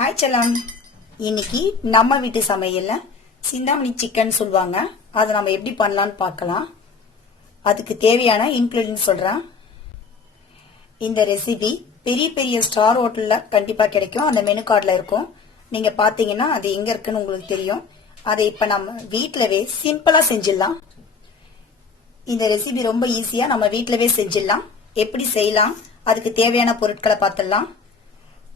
Hi செல்லம். இன்னைக்கு நம்ம வீட்டு சமையல்ல சிந்தாமணி சிக்கன் சொல்லுவாங்க. அதை நம்ம எப்படி பண்ணலாம்னு பார்க்கலாம். அதுக்கு தேவையான இன்கிரீடியன்ட் சொல்றேன். இந்த ரெசிபி பெரிய பெரிய ஸ்டார் ஹோட்டல்ல கண்டிப்பா கிடைக்கும். அந்த மெனு கார்டுல இருக்கும். நீங்க பாத்தீங்கன்னா அது எங்க இருக்குன்னு உங்களுக்கு தெரியும். அதை இப்ப நம்ம வீட்லவே சிம்பிளா செஞ்சிடலாம். இந்த ரெசிபி ரொம்ப ஈஸியா நம்ம வீட்லவே செஞ்சிடலாம். எப்படி செய்யலாம், அதுக்கு தேவையான பொருட்களை பார்த்துடலாம்.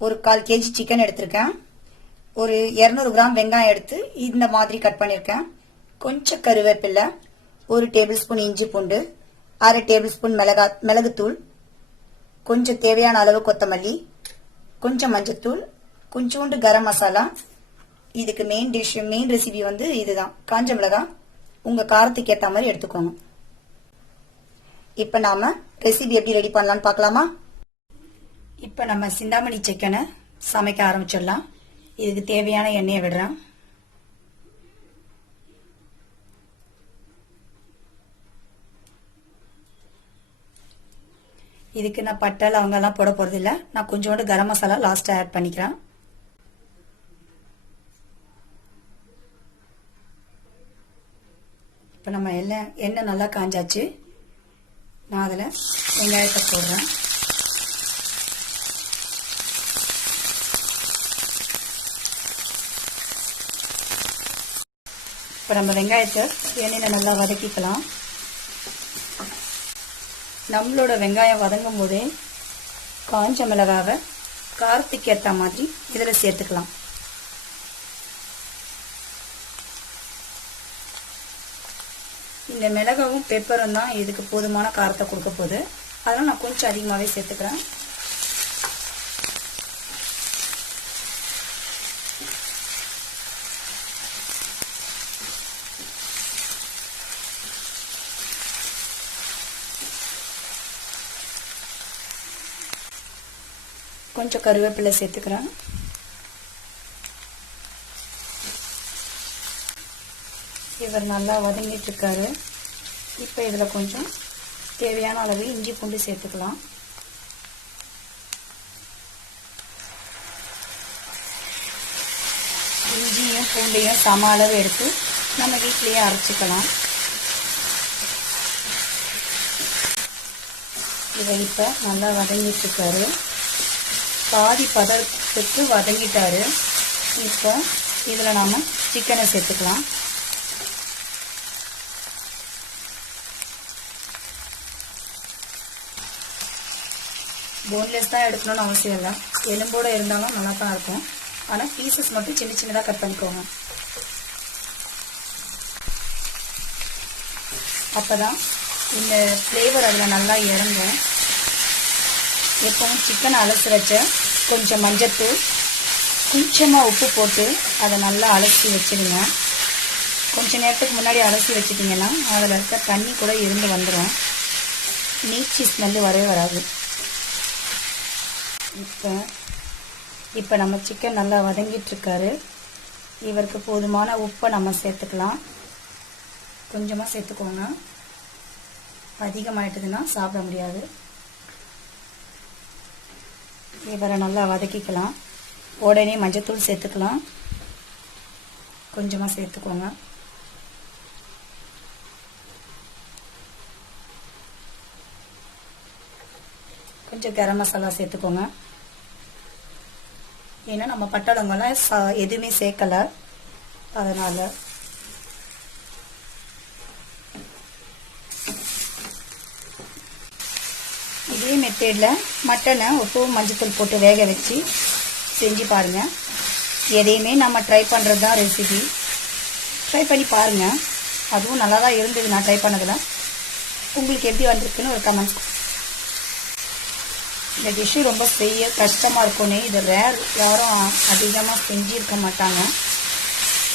ஒரு 1/4 kg சிக்கன் எடுத்திருக்கேன். ஒரு 200 கிராம் வெங்காயம் எடுத்து இந்த மாதிரி கட் பண்ணிருக்கேன். கொஞ்சம் கருவேப்பிலை, 1 டேபிள் ஸ்பூன் இஞ்சி பூண்டு, 1/2 டேபிள் ஸ்பூன் மிளகுத்தூள், கொஞ்சம் தேவையான அளவு கொத்தமல்லி, கொஞ்சம் மஞ்சத்தூள், கொஞ்சோண்டு கரம் மசாலா. இதுக்கு மெயின் ரெசிபி இதுதான். காஞ்ச மிளகாய் உங்க காரத்துக்கு ஏற்ற மாதிரி எடுத்துக்கோங்க. இப்ப நாம ரெசிபி எப்படி ரெடி பண்ணலாம்னு பார்க்கலாமா? இப்ப நம்ம சிந்தாமணி சிக்கனை சமைக்க ஆரம்பிச்சிடலாம். இதுக்கு தேவையான எண்ணெயை விடுறேன். இதுக்கு நான் பட்டை லவங்கம் எல்லாம் போட போறது இல்ல. நான் கொஞ்சோண்டு கரம் மசாலா லாஸ்டா ஆட் பண்ணிக்கிறேன். இப்ப நம்ம எண்ணெய் நல்லா காஞ்சாச்சு. நான் அதுல வெங்காயத்தை போடுறேன். இப்ப நம்ம வெங்காயத்தை எண்ணெயில நல்லா வதக்கிக்கலாம். நம்மளோட வெங்காயம் வதங்கும் போதே காஞ்ச மிளகாவை காரத்துக்கு ஏற்ற மாதிரி இதுல சேர்த்துக்கலாம். இந்த மிளகாவும் பெப்பரும் தான் இதுக்கு போதுமான காரத்தை கொடுக்க போகுது. அதனால நான் கொஞ்சம் அதிகமாகவே சேர்த்துக்கிறேன். கொஞ்சம் கருவேப்பிலை சேர்த்துக்கிறேன். இவர் நல்லா வதங்கிட்டு இருக்காரு. இப்ப இதுல கொஞ்சம் தேவையான அளவு இஞ்சி பூண்டு சேர்த்துக்கலாம். இஞ்சியும் பூண்டையும் சம அளவு எடுத்து நம்ம வீட்டிலேயே அரைச்சிக்கலாம். இவர் இப்ப நல்லா வதங்கிட்டு இருக்காரு. பாதி பதத்துக்கு வதங்கிட்டாரு. இப்ப இதுல நாம சிக்கனை சேர்த்துக்கலாம். போன்லெஸ் தான் எடுக்கணும்னு அவசியம் இல்லை. எலும்போட இருந்தாலும் நல்லா தான் இருக்கும். ஆனா பீசஸ் மட்டும் சின்ன சின்னதா கட் பண்ணிக்கோங்க. அப்பதான் இந்த ஃப்ளேவர் அதுல நல்லா இறங்கும். எப்பவும் சிக்கன் அலசுறச்ச கொஞ்சம் மஞ்சத்தூள், கொஞ்சமா உப்பு போட்டு அதை நல்லா அலசி வச்சிடுங்க. கொஞ்ச நேரத்துக்கு முன்னாடி அலசி வச்சிட்டிங்கன்னா அதில் இருக்க தண்ணி கூட இருந்து வந்துடும். நீச்சி ஸ்மெல்லு வரவே வராது. இப்போ நம்ம சிக்கன் நல்லா வதங்கிட்டு இருக்காரு. இவருக்கு போதுமான உப்பை நம்ம சேர்த்துக்கலாம். கொஞ்சமாக சேர்த்துக்கோங்க. அதிகமாயிட்டதுன்னா சாப்பிட முடியாது. இவரை நல்லா வதக்கிக்கலாம். உடனே மஞ்சத்தூள் சேர்த்துக்கலாம். கொஞ்சமாக சேர்த்துக்கோங்க. கொஞ்சம் கரம் மசாலா சேர்த்துக்கோங்க. ஏன்னா நம்ம பட்டலங்கெல்லாம் எதுவுமே சேர்க்கல, அதனால. இதே மெத்தட்ல மட்டனை உப்பு மஞ்சத்தூள் போட்டு வேக வச்சு செஞ்சு பாருங்க. எதையுமே நம்ம ட்ரை பண்றது தான் ரெசிபி. ட்ரை பண்ணி பாருங்க. அதுவும் நல்லா தான் இருந்தது. நான் ட்ரை பண்ணதில்ல. உங்களுக்கு எப்படி வந்திருக்குன்னு ஒரு கமெண்ட்ஸ். இந்த டிஷ்ஷு ரொம்ப செய்ய கஷ்டமா இருக்கும்னே. இது ரேர், யாரும் அதிகமாக செஞ்சிருக்க மாட்டாங்க.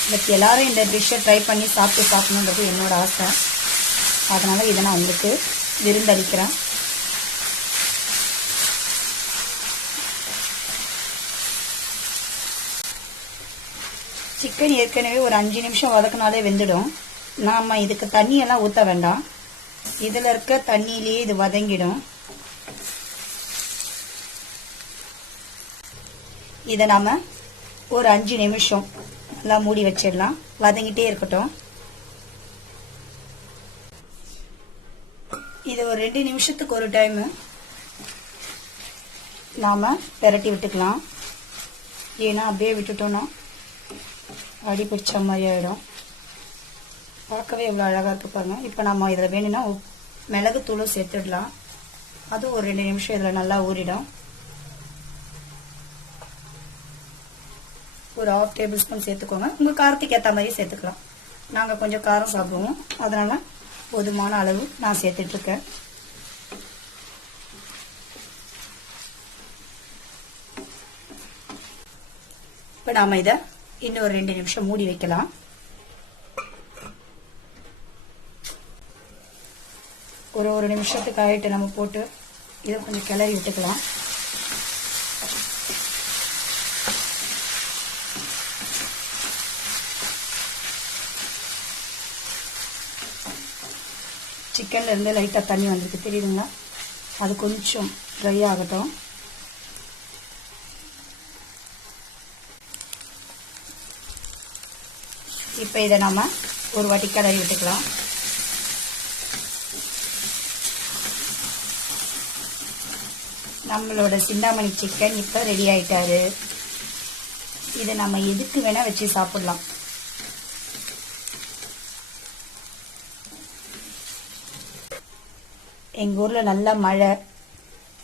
பட் எல்லாரும் இந்த டிஷ்ஷை ட்ரை பண்ணி சாப்பிடணுன்றது என்னோட ஆசை. அதனால இதை நான் உங்களுக்கு விருந்தளிக்கிறேன். சிக்கன் ஏற்கனவே ஒரு 5 நிமிஷம் வதக்கினாலே வெந்துடும். நாம இதுக்கு தண்ணியெல்லாம் ஊற்ற வேண்டாம். இதுல இருக்க தண்ணியிலேயே இது வதங்கிடும். இதை நாம ஒரு 5 நிமிஷம் நல்லா மூடி வச்சிடலாம். வதங்கிட்டே இருக்கட்டும். இது ஒரு 2 நிமிஷத்துக்கு ஒரு டைம் நாம பெரட்டி விட்டுக்கலாம். ஏன்னா அப்படியே விட்டுட்டோம்னா அடி பிடிச்ச மாதிரி ஆயிடும். பார்க்கவே எவ்வளோ அழகாக இருக்கு பாருங்க. இப்போ நம்ம இதில் வேணும்னா மிளகுத்தூளும் சேர்த்துடலாம். அதுவும் ஒரு 2 நிமிஷம் இதில் நல்லா ஊறிடும். ஒரு 1/2 டேபிள் ஸ்பூன் சேர்த்துக்கோங்க. உங்கள் காரத்துக்கு ஏற்ற மாதிரி சேர்த்துக்கலாம். நாங்கள் கொஞ்சம் காரம் சாப்பிடுவோம், அதனால போதுமான அளவு நான் சேர்த்துட்ருக்கேன். இப்போ நாம் இதை இன்னும் ஒரு 2 நிமிஷம் மூடி வைக்கலாம். ஒரு நிமிஷத்துக்கு ஆகிட்டு நம்ம போட்டு இதை கொஞ்சம் கிளறி விட்டுக்கலாம். சிக்கன்ல இருந்து லைட்டாக தண்ணி வந்திருக்கு தெரியுதுங்களா? அது கொஞ்சம் ட்ரை ஆகட்டும். இப்போ இதை நாம ஒரு வாட்டி கிளறி விட்டுக்கலாம். நம்மளோட சிந்தாமணி சிக்கன் இப்போ ரெடி ஆயிட்டாரு. இதை நம்ம எதுக்கு வேணா வச்சு சாப்பிடலாம். எங்கள் ஊரில் நல்ல மழை.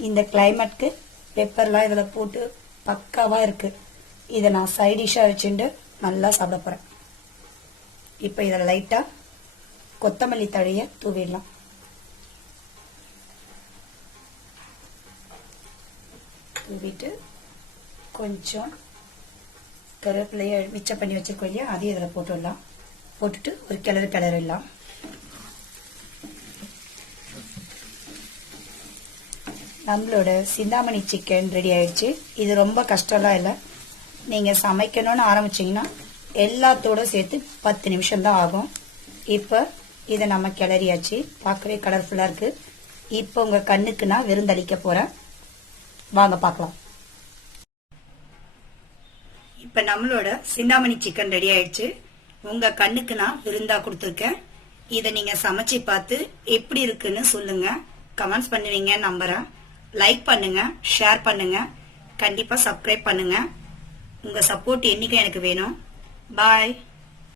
இந்த கிளைமேட்க்கு பெப்பர்லாம் இதில் போட்டு பக்காவாக இருக்குது. இதை நான் சைட் டிஷ்ஷாக வச்சுட்டு நல்லா சாப்பிட போகிறேன். இப்போ இதில் லைட்டாக கொத்தமல்லி தழையை தூவிடலாம். தூவிட்டு கொஞ்சம் கருவேப்பிலையை மிச்சம் பண்ணி வச்சுருக்கோம் இல்லையா, அதையும் இதில் போட்டுடலாம். போட்டுட்டு ஒரு கிளறிடலாம். நம்மளோட சிந்தாமணி சிக்கன் ரெடி ஆயிடுச்சு. இது ரொம்ப கஷ்டம்லாம் இல்லை. நீங்கள் சமைக்கணும்னு ஆரம்பிச்சிங்கன்னா எல்லாத்தோடு சேர்த்து 10 நிமிஷம் தான் ஆகும். இப்போ இதை நம்ம கிளறியாச்சு. பார்க்கவே கலர்ஃபுல்லாக இருக்குது. இப்போ உங்கள் கண்ணுக்கு நான் விருந்தளிக்க போகிறேன். வாங்க பார்க்கலாம். இப்போ நம்மளோட சிந்தாமணி சிக்கன் ரெடி ஆயிடுச்சு. உங்கள் கண்ணுக்கு நான் விருந்தா கொடுத்துருக்கேன். இதை நீங்கள் சமைச்சு பார்த்து எப்படி இருக்குன்னு சொல்லுங்க. கமெண்ட்ஸ் பண்ணுவீங்க நம்புறேன். லைக் பண்ணுங்க, ஷேர் பண்ணுங்க, கண்டிப்பா சப்ஸ்கிரைப் பண்ணுங்க. உங்க சப்போர்ட் என்னைக்கும் எனக்கு வேணும். பாய்.